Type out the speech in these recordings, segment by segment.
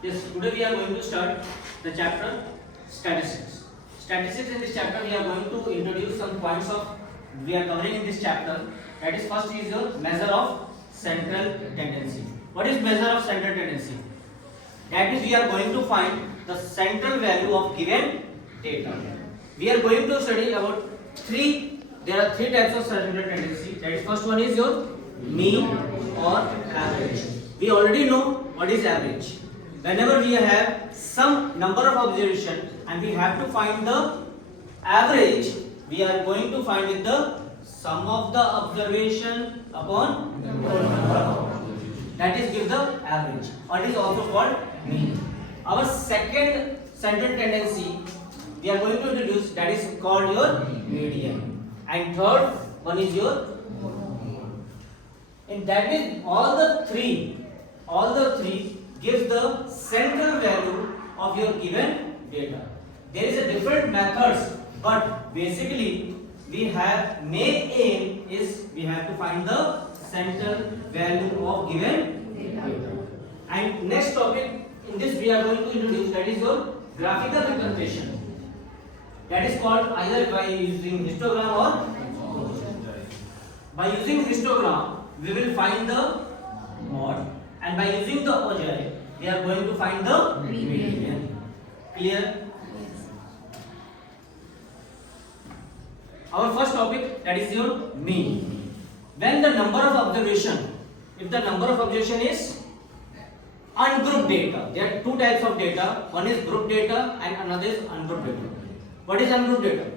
Yes, today we are going to start the chapter statistics. Statistics, in this chapter we are going to introduce some points of we are covering in this chapter. That is, first is your measure of central tendency. What is measure of central tendency? That is, we are going to find the central value of given data. We are going to study about there are three types of central tendency. That is, first one is your mean or average. We already know what is average. Whenever we have some number of observation and we have to find the average, we are going to find with the sum of the observation upon number of observation. That is, give the average, or it is also called mean. Our second central tendency we are going to introduce, that is called your median, and third one is your mode. And that means all the three gives the central value of your given data. There is a different methods, but basically we have main aim is we have to find the central value of given data. And next topic in this we are going to introduce, that is your graphical representation. That is called either by using histogram or by using histogram we will find the mode, and by using the ogive we are going to find the median. Clear? Our first topic, that is your mean. When the number of observation, if the number of observation is ungrouped data, there are two types of data. One is group data and another is ungrouped data. What is ungrouped data?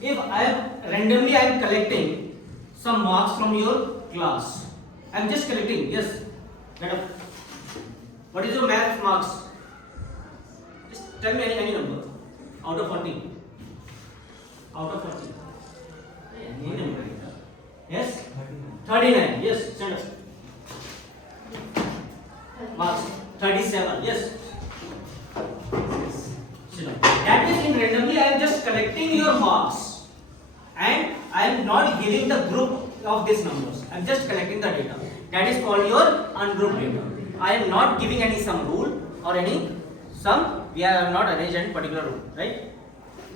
If I am collecting some marks from your class, I am just collecting. Yes, madam. What is your math marks? Just tell me any number out of 40. Out of 40. Any number. Yes. 39. Yes. Stand up. Marks 37. Yes. That is, in randomly I am just collecting your marks and I am not giving the group of these numbers. I am just collecting the data. That is called your ungrouped data. I am not giving any sum rule or any sum. We are not arranged any particular rule, right?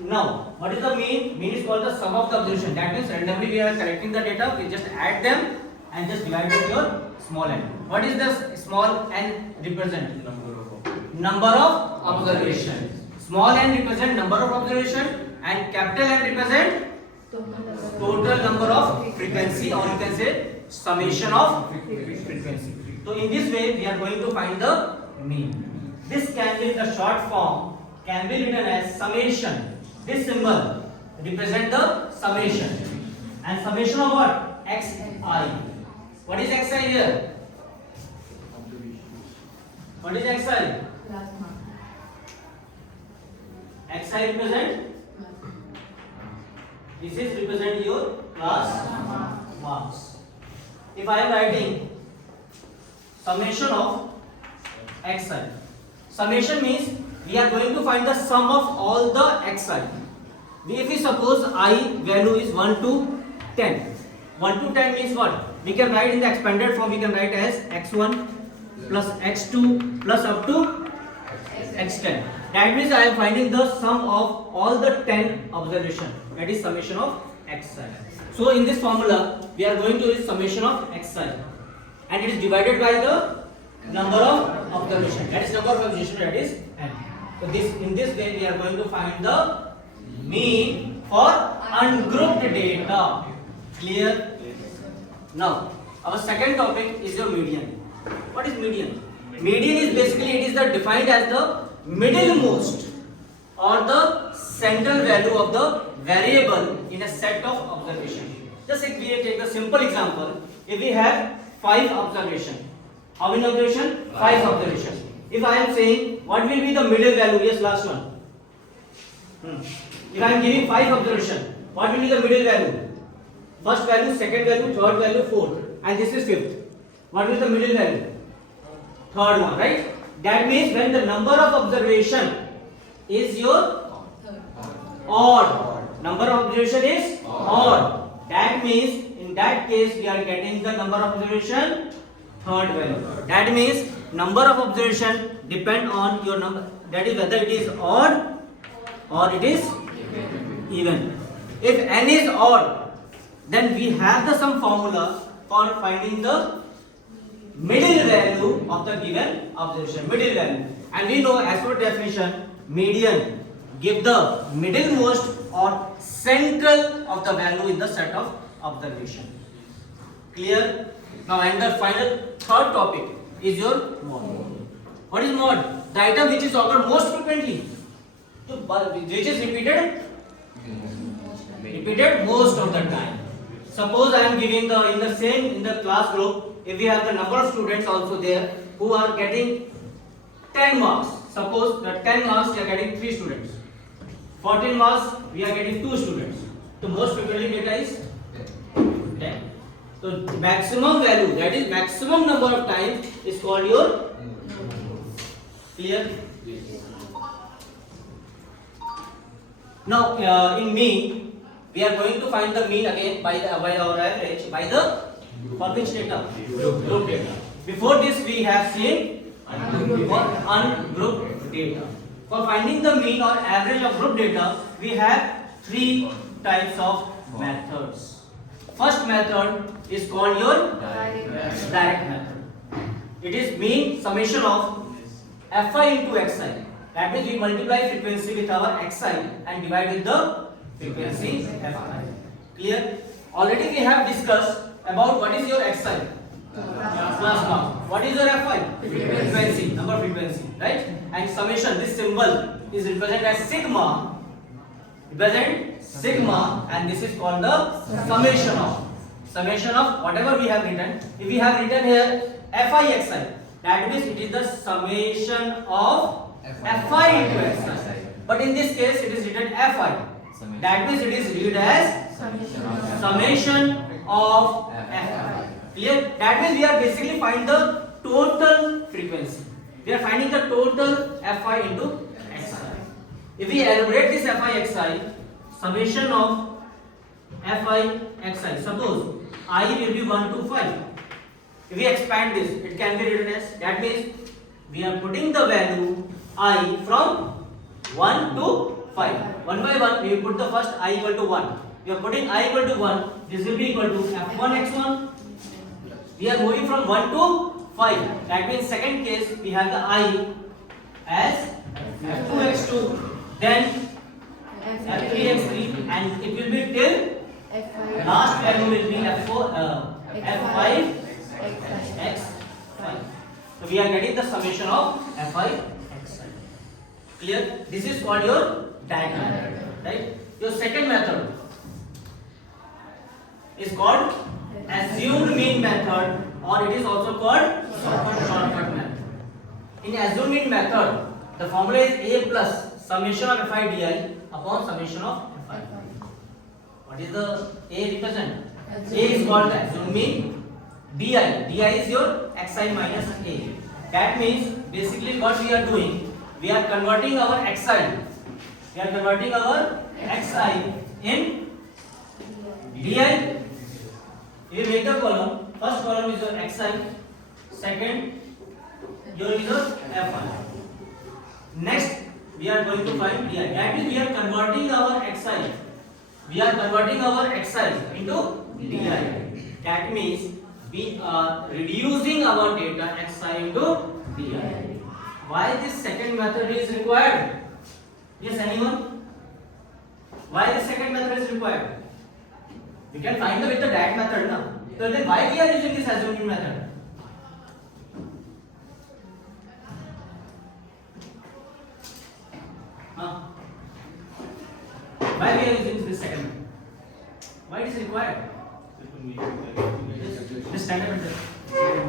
Now, what is the mean? Mean is called the sum of the observation. That means randomly we are collecting the data. We just add them and just divide with your small n. What is the small n represent? Number of observation. Small n represent number of observation and capital N represent total number of frequency, or you can say summation of frequency. So in this way we are going to find the mean. This can be, the short form can be written as summation. This symbol represent the summation, and summation of what? Xi. What is Xi here? What is Xi? Xi represent, this is represent your class marks. If I am writing summation of Xi, summation means we are going to find the sum of all the Xi. If we suppose I value is 1 to 10, 1 to 10 means what? We can write in the expanded form, we can write as x1 plus x2 plus up to x10. That means I am finding the sum of all the 10 observation. That is summation of xi. So in this formula, we are going to use summation of xi, and it is divided by the number of observation. That is number of observation. That is n. So in this way we are going to find the mean for ungrouped data. Clear? Now our second topic is your median. What is median? Median is basically, it is defined as the middlemost or the central value of the variable in a set of observation. Just if we take a simple example, if we have 5 observation, how many observation? 5 observation. If I am saying what will be the middle value? Yes, last one. If I am giving 5 observation, what will be the middle value? First value, second value, third value, fourth, and this is fifth. What will be the middle value? Third one, right? That means when the number of observation is your odd, number of observation is odd. That means in that case we are getting the number of observation third value. That means number of observation depend on your number, that is whether it is odd or it is even. If n is odd, then we have the some formula for finding the middle value of the given observation, middle value. And we know as per definition, median give the middlemost or central of the value in the set of observation. Clear? Now, and the final third topic is your mode. What is mode? The item which is occurred most frequently, which is repeated most of the time. Suppose I am giving in the class group, if we have the number of students also there who are getting 10 marks. Suppose that 10 marks we are getting 3 students. 14 marks we are getting 2 students. So most frequently data is 10. So maximum value, that is maximum number of times, is called your clear. Now in mean, we are going to find the mean again by our average by the for which data? Group data. Before this we have seen ungrouped data. For finding the mean or average of group data, we have 3 types of methods. First method is called your direct method. It is mean summation of fi into xi. That means we multiply frequency with our xi and divide with the frequency fi. Clear? Already we have discussed about what is your xi. Class mark. What is your fi? Frequency, number frequency, right? And summation, this symbol is represented as sigma. And this is called the summation of whatever we have written. If we have written here fi xi, that means it is the summation of fi into xi. But in this case it is written fi. That means it is written as summation of fi. Clear? That means we are basically finding the total frequency. We are finding the total fi into xi. If we elaborate this fi xi, summation of fi xi, suppose I will be 1 to 5. If we expand this, it can be written as, that means we are putting the value I from 1 to 5. 1 by 1, we put the first I equal to 1. We are putting I equal to 1, this will be equal to f1 x1. We are moving from 1 to 5. That means second case we have the I as f2 x2, then f3 x3, and it will be till last value will be f5 x5. So we are getting the summation of fi xi. Clear? This is called your direct method, right? Your second method is called assumed mean method, or it is also called shortcut method. In assumed mean method, the formula is a plus summation of fi di upon summation of fi. What is the a represent? A is called the assumed mean. Di is your xi minus a. That means basically what we are doing, we are converting our xi. We are converting our xi in di. You make the column. First column is your xi. Second, your is your fi. Next, we are going to find di. That means we are converting our xi. We are converting our xi into di. That means we are reducing our data xi into di. Why this second method is required? Yes, anyone? Why this second method is required? We can find with the direct method now. So then why we are using this assumed method? Why we are using this second method? Why it is required? Just stand up and to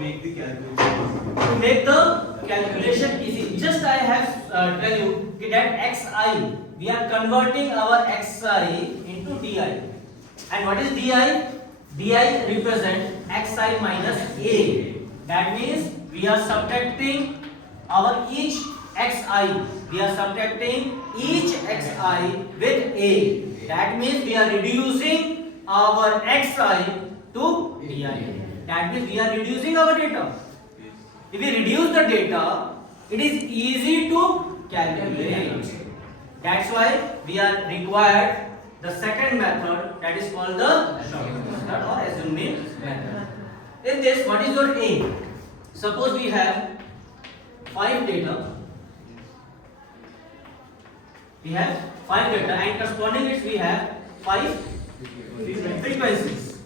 make the calculation. to make the calculation easy. Just I have tell you that xi, we are converting our xi into di. And what is di? Di represent xi minus a. That means we are subtracting our each xi. We are subtracting each xi with a. That means we are reducing our xi to di. That means we are reducing our data. if we reduce the data, it is easy to calculate. That's why we are required the second method, that is called the shortcut method or assuming method. In this, what is your A? Suppose we have 5 data. We have 5 data and corresponding it we have 5 frequencies.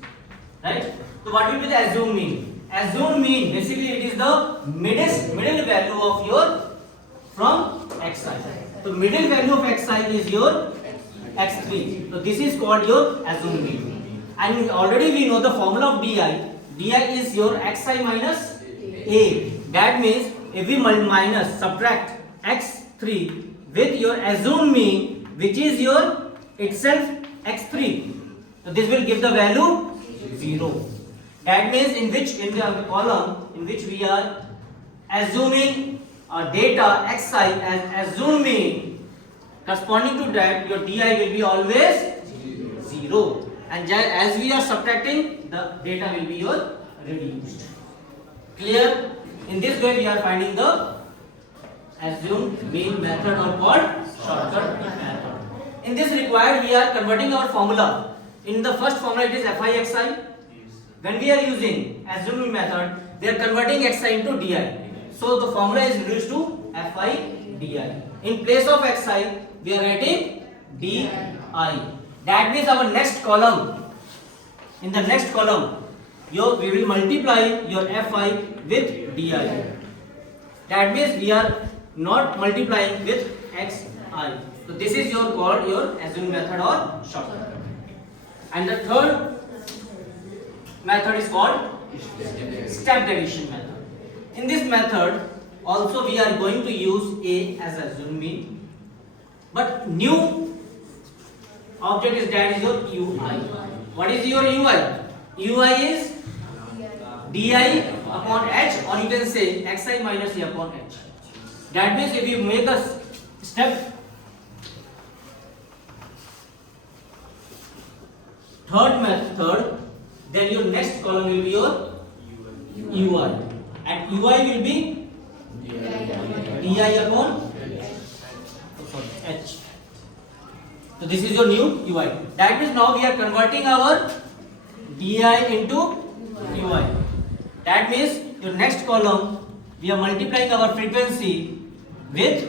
Right? So what will be the assumed mean? Assumed mean basically it is the middle value of your from xi. So middle value of xi is your x3. So this is called your assumed mean. And already we know the formula of di. Di is your xi minus a. That means if we subtract x3 with your assumed mean, which is your itself x3, so this will give the value 0. That means in the column in which we are assuming data xi as assumed mean, corresponding to that your di will be always 0, and as we are subtracting, the data will be your reduced. Clear? In this way we are finding the assumed mean method or called shortcut method. In this required we are converting our formula. In the first formula it is fi xi. When we are using assumed mean method, they are converting xi into di. So the formula is reduced to fi di. In place of xi we are writing di. That means our next column, in the next column we will multiply your fi with di. That means we are not multiplying with xi. So this is your called your assumed method or shortcut. And the third method is called step deviation method. In this method also we are going to use a as assumed mean, but new object is that is your ui. What is your ui? Ui is di upon h, or you can say xi minus a upon h. That means if you make a step third method, then your next column will be your ui, and ui will be di upon h. So this is your new ui. That means now we are converting our di into ui. That means your next column we are multiplying our frequency with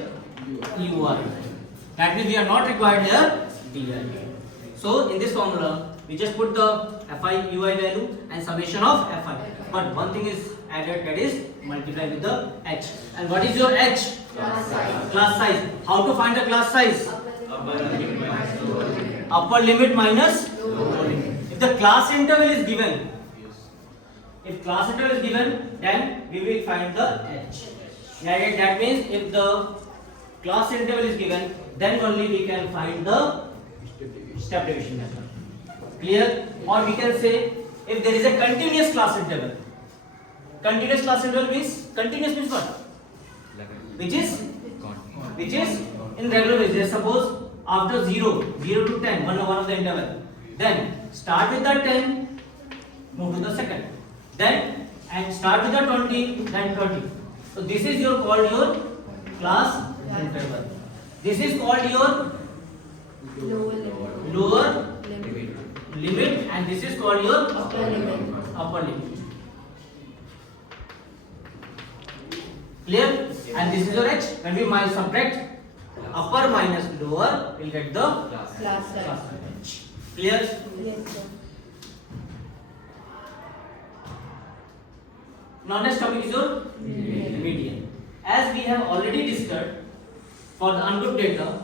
ui. That means we are not required here di. So in this formula we just put the fi ui value and summation of fi. But one thing is added, that is multiply with the h. And what is your h? Class size. How to find the class size? Upper limit minus lower limit. If the class interval is given, then we will find the h. That means if the class interval is given, then only we can find the step deviation method. Clear? Or we can say if there is a continuous class interval. Continuous class interval means, continuous means what? Which is in regular basis. Suppose after 0 to 10, one of the interval. Then start with the 10, move to the second. Then and start with the 20, then 30. So this is your called your class interval. This is called your lower limit, and this is called your upper limit. Clear? And this is your h. When we subtract upper minus lower, we'll get the class h. Clear? Yes, sir. Now next topic is your median. As we have already discussed, for the ungrouped data,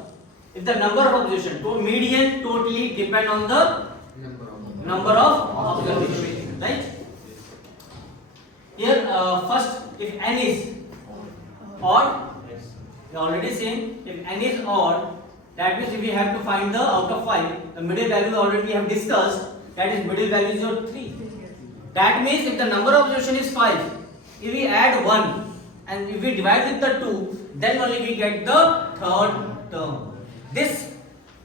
if the number of observation, to median totally depend on the number of observations, right? Here first, if n is odd, we already seen if n is odd, that means if we have to find the out of 5, the middle value already we have discussed, that is middle value is your 3. That means if the number of observation is 5, if we add 1 and if we divide with the 2, then only we get the third term. This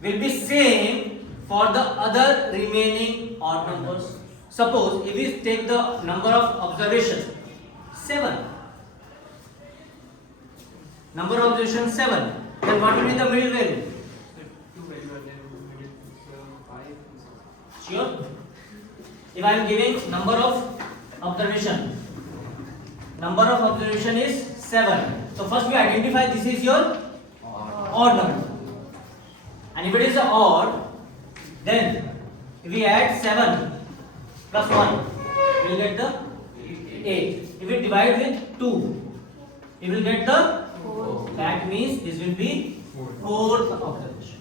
will be same for the other remaining odd numbers. Suppose if we take the number of observations 7, Number of observation 7. Then what will be the middle value? Two value and then middle 5. Sure. If I am giving number of observation is 7. So first we identify this is your odd number. And if it is odd, then if we add 7 plus 1, we will get the 8. If we divide with 2, we will get the 4. That means this will be fourth observation.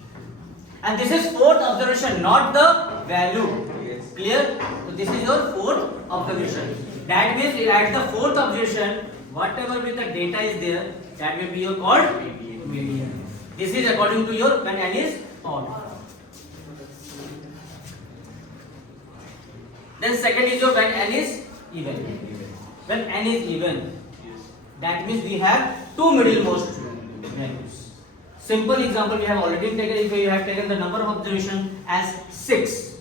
And this is fourth observation, not the value. Yes. Clear? So this is your fourth observation. That means at the fourth observation, whatever with the data is there, that will be your called median. This is according to your when n is odd. Then second is your when n is even. When n is even, that means we have two middlemost values. Simple example we have already taken. If we have taken the number of observation as 6,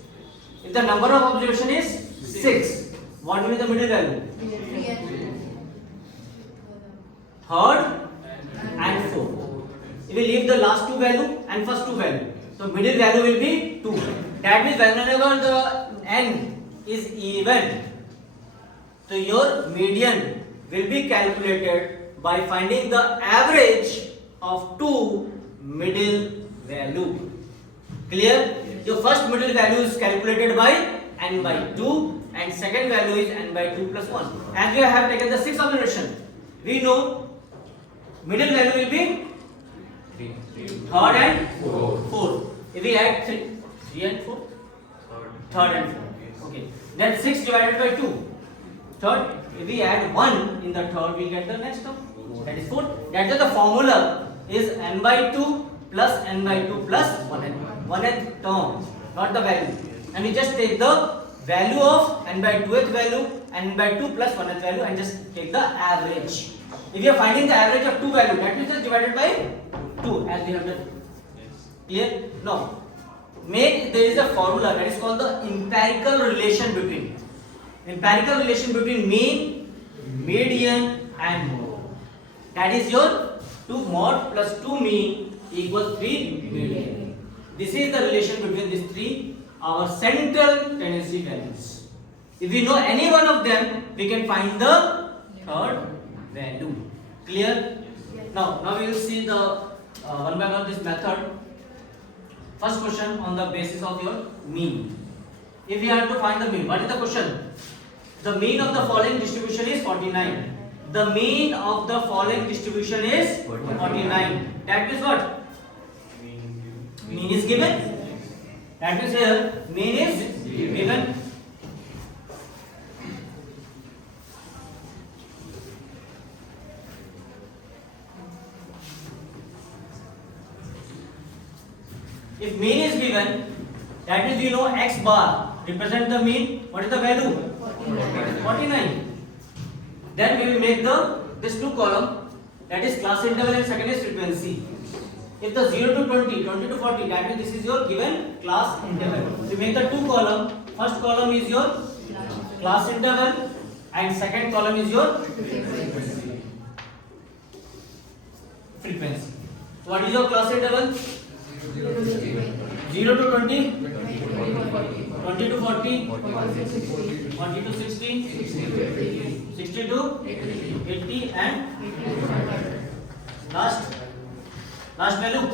if the number of observation is 6, what will be the middle value? Third and fourth. If we leave the last two value and first two value, so middle value will be 2. That means whenever the n is even, so your median will be calculated by finding the average of two middle value. Clear? Your first middle value is calculated by n by 2 and second value is n by 2 plus 1. As we have taken the 6th observation, we know middle value will be third and fourth. If we add 3 and 4, third and fourth. Okay. Then 6 divided by 2. Third. If we add 1 in the third, we get the next term. That is 4. That is the formula is n by 2 plus n by 2 plus 1th term, not the value. And we just take the value of n by 2th value, n by 2 plus 1th value, and just take the average. If you are finding the average of two value, that means just divided by 2 as we have done. Clear? No. There is a formula that is called the empirical relation between mean, median and mode. That is your 2 mod plus 2 mean equals 3 median. This is the relation between these three, our central tendency values. If we know any one of them, we can find the third value. Clear? Now we will see the one by one this method. First question on the basis of your mean. If we have to find the mean, what is the question? The mean of the following distribution is 49. The mean of the following distribution is 49. That means what? Mean is given. That means here mean is given. If mean is given, that means we know x bar represent the mean. What is the value? 49. Then we will make this two column, that is class interval and second is frequency. If the 0 to 20, 20 to 40, that means this is your given class interval. So we make the two column. First column is your class interval and second column is your frequency. So what is your class interval? 0 to 20, 20 to 40, 40 to 60, 60 to 80 and last value.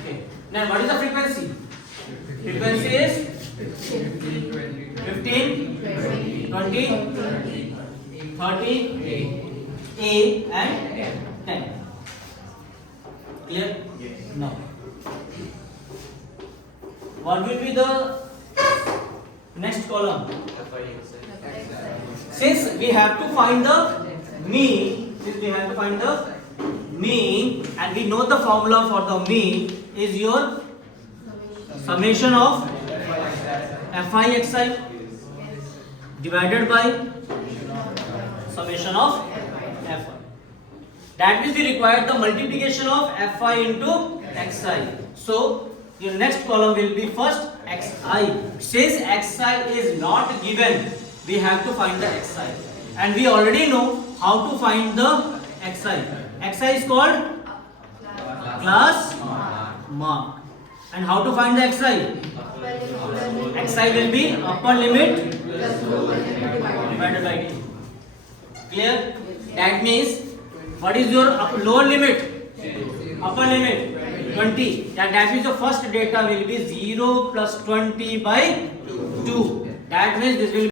Okay. Now what is the frequency? Frequency is 15, 20, 30, A and 10. Clear? No. What will be the next column? Since we have to find the mean, and we know the formula for the mean is your summation of fi xi divided by summation of fi. That means we require the multiplication of fi into xi. So your next column will be first xi. Since xi is not given, we have to find the xi. And we already know how to find the xi. Xi is called class mark. And how to find the xi? Xi will be upper limit divided by d. Clear? That means what is your lower limit? Upper limit 20. That means the first data will be 0 plus 20 by 2. That means this will